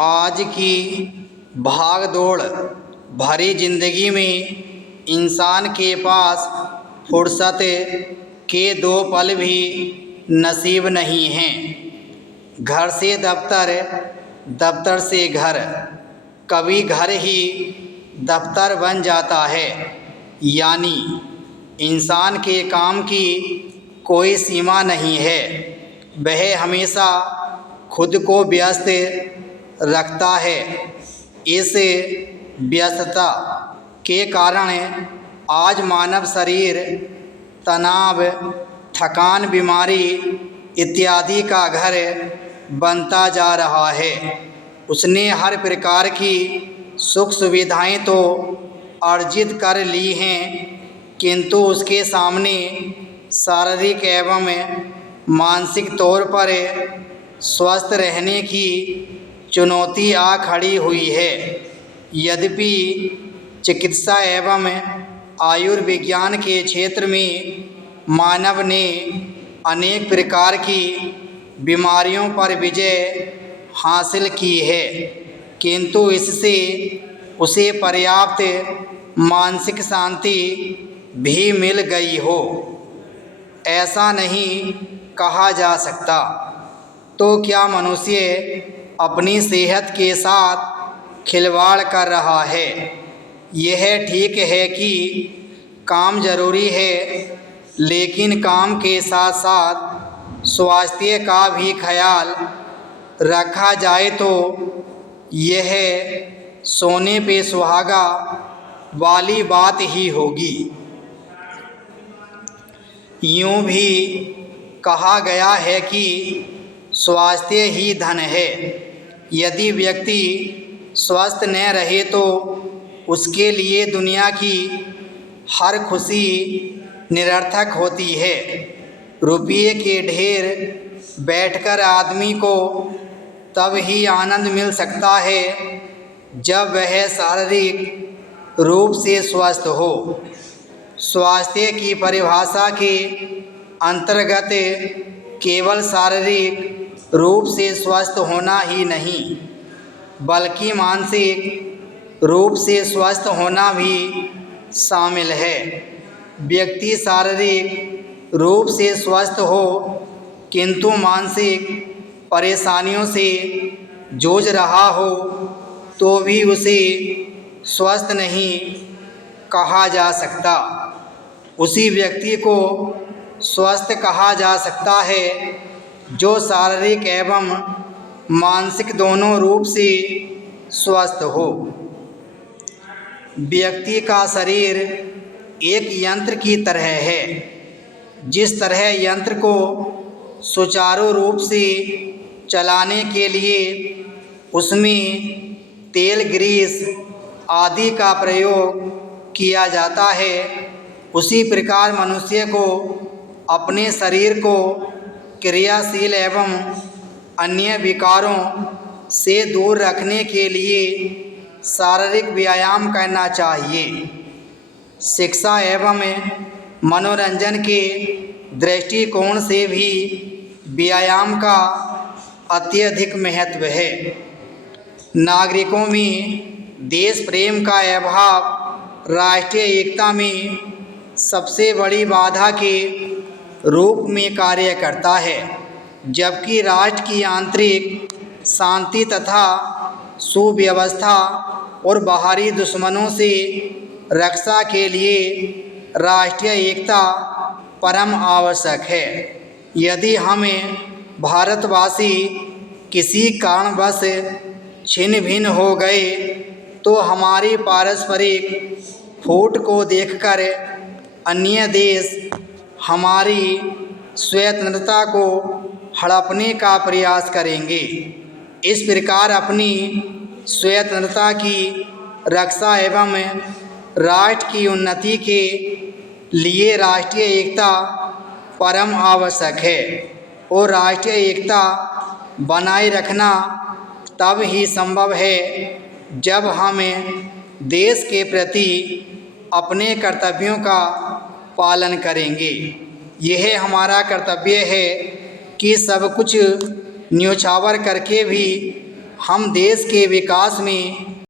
आज की भाग दौड़ भरी ज़िंदगी में इंसान के पास फुर्सत के दो पल भी नसीब नहीं हैं। घर से दफ्तर, दफ्तर से घर, कभी घर ही दफ्तर बन जाता है। यानी इंसान के काम की कोई सीमा नहीं है। वह हमेशा खुद को व्यस्त रखता है। इस व्यस्तता के कारण आज मानव शरीर तनाव, थकान, बीमारी इत्यादि का घर बनता जा रहा है। उसने हर प्रकार की सुख सुविधाएं तो अर्जित कर ली हैं, किंतु उसके सामने शारीरिक एवं मानसिक तौर पर स्वस्थ रहने की चुनौती आ खड़ी हुई है। यद्यपि चिकित्सा एवं आयुर्विज्ञान के क्षेत्र में मानव ने अनेक प्रकार की बीमारियों पर विजय हासिल की है, किंतु इससे उसे पर्याप्त मानसिक शांति भी मिल गई हो, ऐसा नहीं कहा जा सकता। तो क्या मनुष्य अपनी सेहत के साथ खिलवाड़ कर रहा है? यह ठीक है कि काम जरूरी है, लेकिन काम के साथ साथ स्वास्थ्य का भी ख्याल रखा जाए तो यह सोने पे सुहागा वाली बात ही होगी। यूँ भी कहा गया है कि स्वास्थ्य ही धन है। यदि व्यक्ति स्वस्थ न रहे तो उसके लिए दुनिया की हर खुशी निरर्थक होती है। रुपये के ढेर बैठकर आदमी को तब ही आनंद मिल सकता है जब वह शारीरिक रूप से स्वस्थ हो। स्वास्थ्य की परिभाषा के अंतर्गत केवल शारीरिक रूप से स्वस्थ होना ही नहीं, बल्कि मानसिक रूप से स्वस्थ होना भी शामिल है। व्यक्ति शारीरिक रूप से स्वस्थ हो किंतु मानसिक परेशानियों से जूझ रहा हो तो भी उसे स्वस्थ नहीं कहा जा सकता। उसी व्यक्ति को स्वस्थ कहा जा सकता है जो शारीरिक एवं मानसिक दोनों रूप से स्वस्थ हो। व्यक्ति का शरीर एक यंत्र की तरह है। जिस तरह यंत्र को सुचारू रूप से चलाने के लिए उसमें तेल, ग्रीस आदि का प्रयोग किया जाता है, उसी प्रकार मनुष्य को अपने शरीर को क्रियाशील एवं अन्य विकारों से दूर रखने के लिए शारीरिक व्यायाम करना चाहिए। शिक्षा एवं मनोरंजन के दृष्टिकोण से भी व्यायाम का अत्यधिक महत्व है। नागरिकों में देश प्रेम का अभाव राष्ट्रीय एकता में सबसे बड़ी बाधा के रूप में कार्य करता है, जबकि राष्ट्र की आंतरिक शांति तथा सुव्यवस्था और बाहरी दुश्मनों से रक्षा के लिए राष्ट्रीय एकता परम आवश्यक है। यदि हमें भारतवासी किसी कारणवश छिन्न भिन्न हो गए तो हमारी पारस्परिक फूट को देखकर अन्य देश हमारी स्वतंत्रता को हड़पने का प्रयास करेंगे। इस प्रकार अपनी स्वतंत्रता की रक्षा एवं राष्ट्र की उन्नति के लिए राष्ट्रीय एकता परम आवश्यक है और राष्ट्रीय एकता बनाए रखना तब ही संभव है जब हम देश के प्रति अपने कर्तव्यों का पालन करेंगे। यह हमारा कर्तव्य है कि सब कुछ न्योछावर करके भी हम देश के विकास में